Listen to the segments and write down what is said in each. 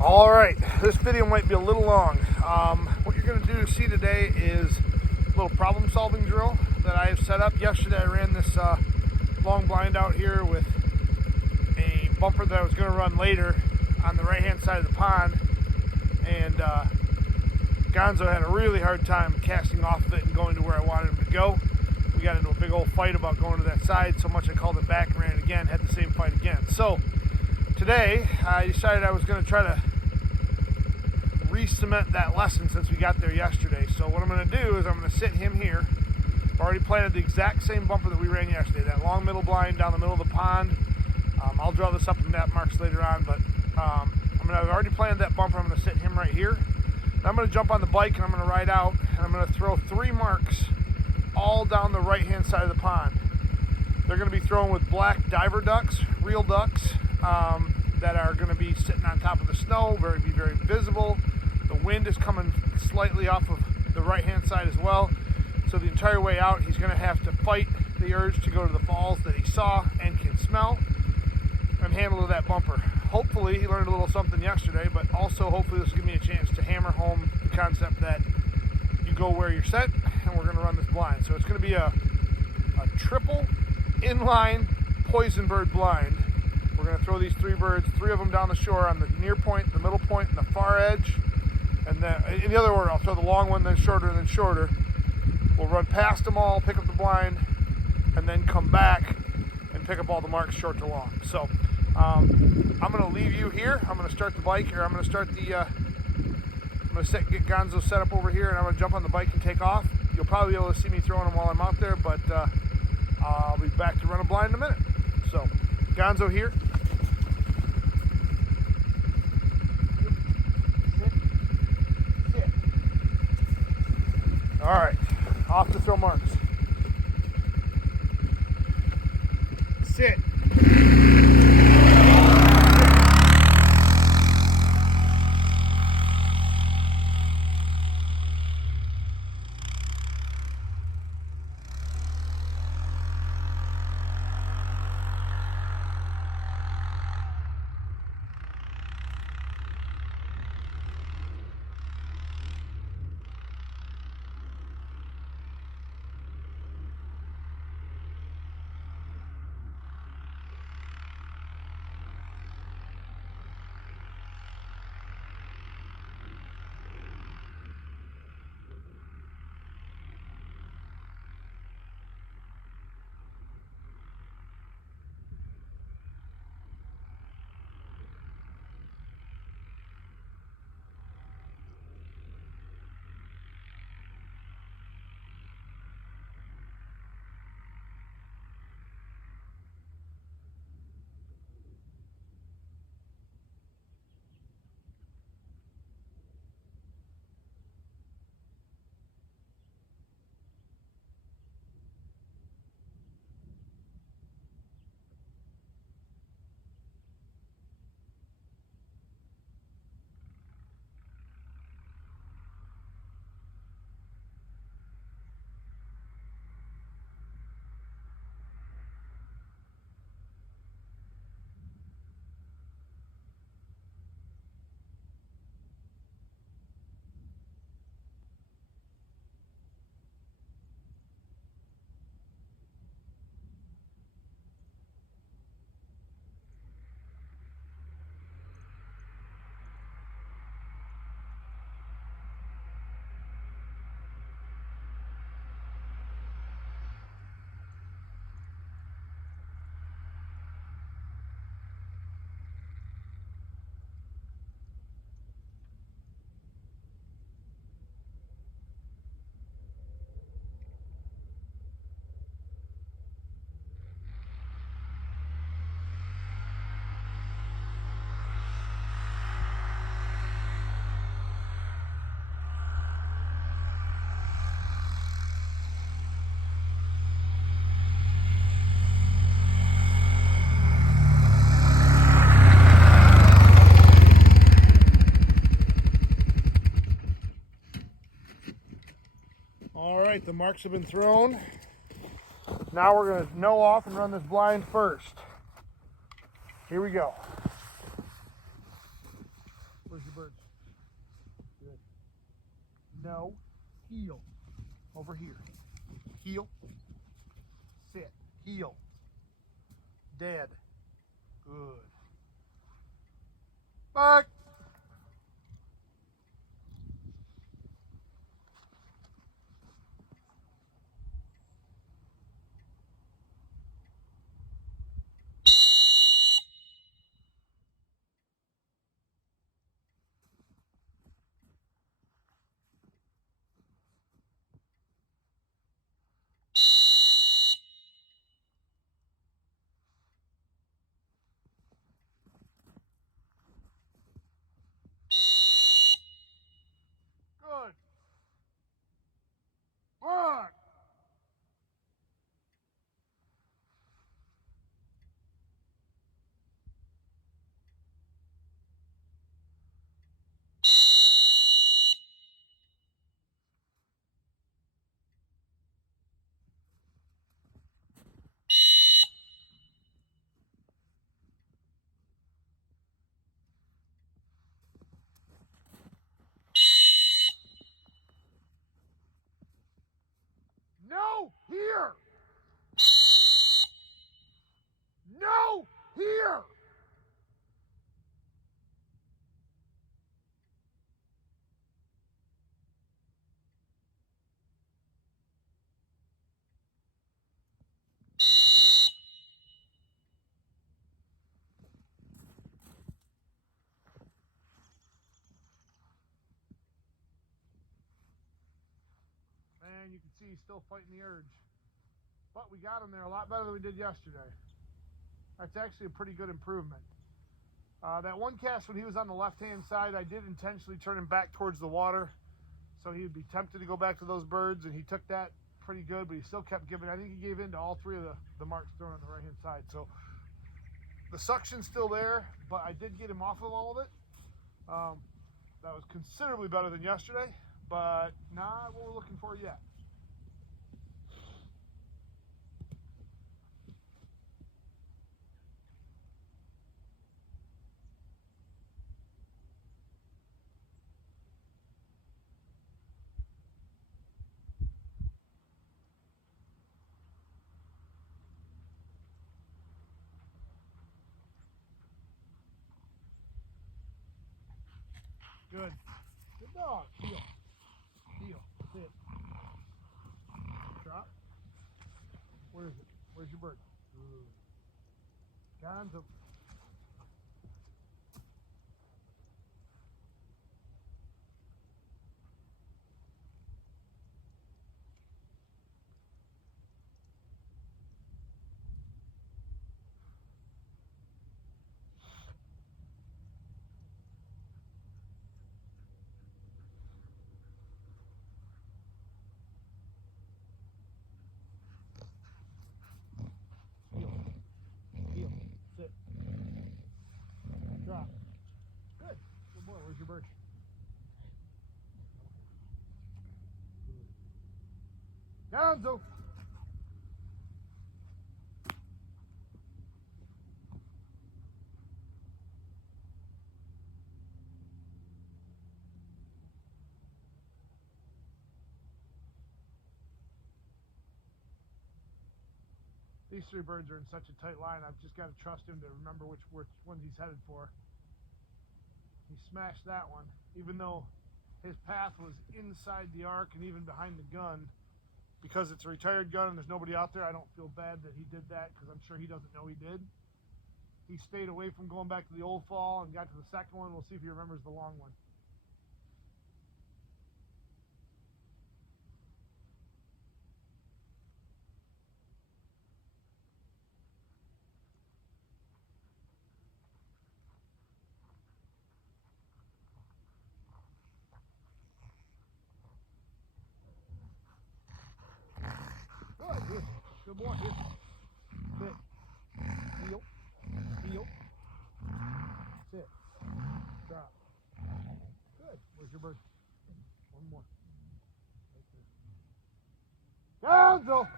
All right, this video might be a little long. What you're going to see today is a little problem solving drill that I have set up. Yesterday I ran this long blind out here with a bumper that I was going to run later on the right hand side of the pond, and Ganso had a really hard time casting off of it and going to where I wanted him to go. We got into a big old fight about going to that side, so much I called it back and ran it again, had the same fight again. So today I decided I was going to try to re-cement that lesson since we got there yesterday. So what I'm going to do is I'm going to sit him here. I've already planted the exact same bumper that we ran yesterday, that long middle blind down the middle of the pond. I'll draw this up in map marks later on, but I've already planted that bumper. I'm going to sit him right here. And I'm going to jump on the bike and I'm going to ride out, and I'm going to throw 3 marks all down the right hand side of the pond. They're going to be thrown with black diver ducks, real ducks, that are going to be sitting on top of the snow, be very visible. The wind is coming slightly off of the right hand side as well. So the entire way out he's going to have to fight the urge to go to the falls that he saw and can smell and handle that bumper. Hopefully he learned a little something yesterday, but also hopefully this will give me a chance to hammer home the concept that you go where you're set, and we're going to run this blind. So it's going to be a triple inline poison bird blind. We're going to throw these 3 birds, 3 of them down the shore on the near point, the middle point, and the far edge. And then in the other order, I'll throw the long one, then shorter, and then shorter. We'll run past them all, pick up the blind, and then come back and pick up all the marks short to long. So I'm going to leave you here. I'm going to start the bike, or I'm going to start the get Ganso set up over here, and I'm going to jump on the bike and take off. You'll probably be able to see me throwing them while I'm out there, but I'll be back to run a blind in a minute. So Ganso here. Sit. All right, off to throw marks. Sit. All right, the marks have been thrown. Now we're going to know off and run this blind first. Here we go. We're heel, over here, heel, sit, heel, dead, good, back, good, one. No, here, no, here. Man, you can see he's still fighting the urge. But we got him there a lot better than we did yesterday. That's actually a pretty good improvement. That one cast when he was on the left-hand side, I did intentionally turn him back towards the water so he would be tempted to go back to those birds, and he took that pretty good, but he still kept giving. I think he gave in to all three of the marks thrown on the right-hand side. So the suction's still there, but I did get him off of all of it. That was considerably better than yesterday, but not what we're looking for yet. Good. Good dog. Heel. Heel. Sit. Drop. Where is it? Where's your bird? Good. Ganso. Heel. Heel. Sit. Drop. Good. Good boy. Where's your bird? Ganso. These three birds are in such a tight line, I've just got to trust him to remember which ones he's headed for. He smashed that one, even though his path was inside the arc and even behind the gun. Because it's a retired gun and there's nobody out there, I don't feel bad that he did that because I'm sure he doesn't know he did. He stayed away from going back to the old fall and got to the second one. We'll see if he remembers the long one. Good, good. Good boy. Here. Sit. Heel. Heel. Sit. Drop. Good. Where's your bird? One more. Right there. Ganso!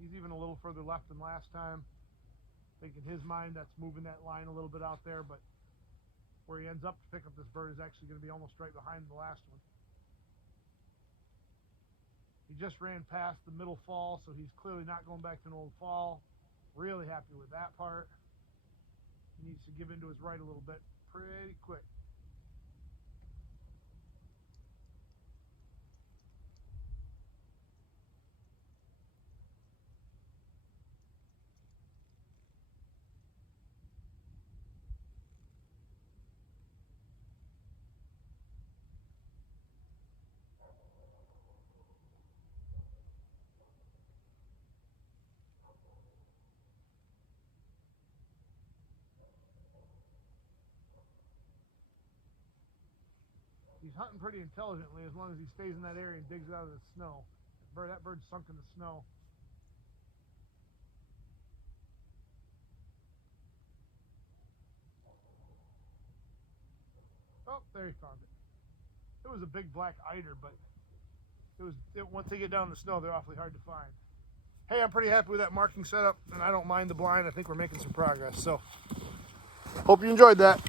He's even a little further left than last time. I think in his mind that's moving that line a little bit out there, but where he ends up to pick up this bird is actually going to be almost right behind the last one. He just ran past the middle fall, so he's clearly not going back to an old fall. Really happy with that part. He needs to give into his right a little bit pretty quick. He's hunting pretty intelligently as long as he stays in that area and digs it out of the snow. That bird's sunk in the snow. Oh, there he found it. It was a big black eider, but once they get down in the snow, they're awfully hard to find. Hey, I'm pretty happy with that marking setup, and I don't mind the blind. I think we're making some progress. So, hope you enjoyed that.